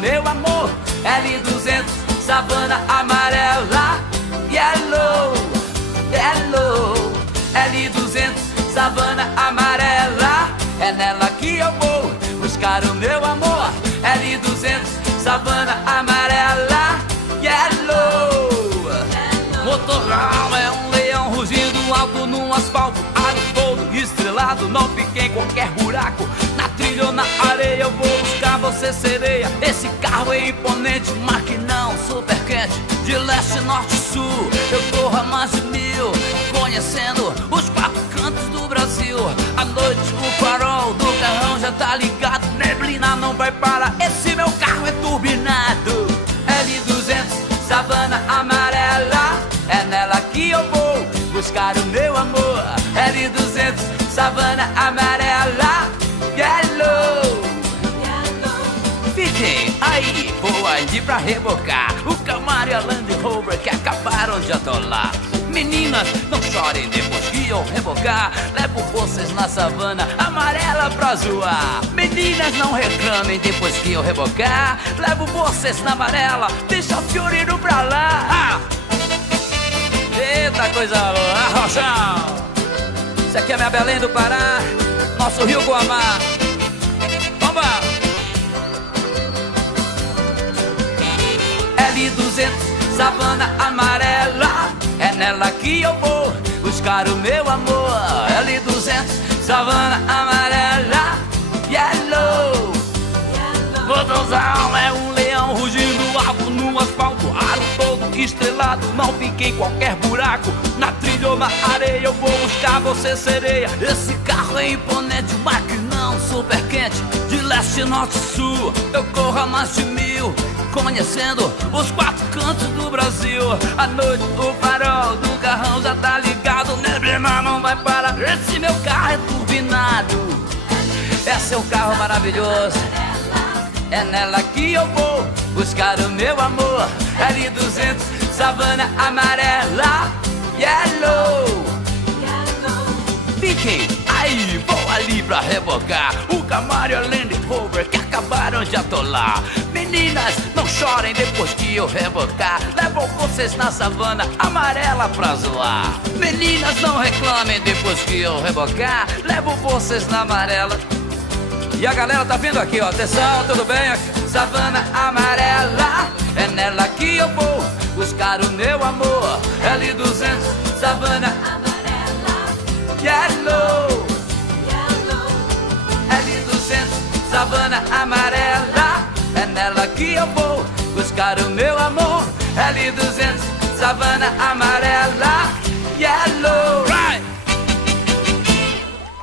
meu amor. L200, savana amarela. Yellow, yellow. L200, savana amarela. É nela que eu vou buscar o meu amor. L200, savana amarela. Yellow. Motorhome é um leão rugindo alto no asfalto, aro todo estrelado, não fiquei em qualquer buraco. Na trilha ou na areia eu vou buscar você, sereia. Esse carro é imponente, maquinão super quente. De leste, norte e sul eu corro a mais de 1000, conhecendo os 4 cantos do Brasil. À noite o farol do carrão já tá ligado, neblina não vai parar, esse meu carro é turbinado. L200, savana amarela. É nela que eu vou buscar o meu amor. L200, savana amarela. Yellow. Fiquem aí, vou ali pra rebocar o Camaro e a Land Rover que acabaram de atolar. Meninas, não chorem depois que eu rebocar, levo vocês na savana amarela pra zoar. Meninas, não reclamem depois que eu rebocar, levo vocês na amarela, deixa o Fiorino pra lá. Eita coisa boa, Rochão. Isso aqui é minha Belém do Pará, nosso Rio Guamá. Vamos lá. L200, savana amarela. É nela que eu vou buscar o meu amor. L200, savana amarela. Yellow. Motorzão é um leão rugindo alto no asfalto, aro todo estrelado, não fiquei em qualquer buraco. Na trilha ou na areia eu vou buscar você, sereia. Esse carro é imponente, maquinão super quente. De leste, norte e sul eu corro a mais de 1000, conhecendo os 4 cantos do Brasil. À noite o farol do carrão já tá ligado, neblina não vai parar, esse meu carro é turbinado. Esse é um carro maravilhoso, é nela que eu vou buscar o meu amor. L200, savana amarela. Yellow. Fiquem aí, vou ali pra rebocar o Camaro e a Land Rover que acabaram de atolar. Meninas, não chorem depois que eu rebocar, levo vocês na savana amarela pra zoar. Meninas, não reclamem depois que eu rebocar, levo vocês na amarela. E a galera tá vindo aqui, ó, atenção, tudo bem? Savana amarela, é nela que eu vou buscar o meu amor. L200, savana amarela. Yellow. L200, savana amarela, é nela que eu vou buscar o meu amor. L200, savana amarela. Yellow.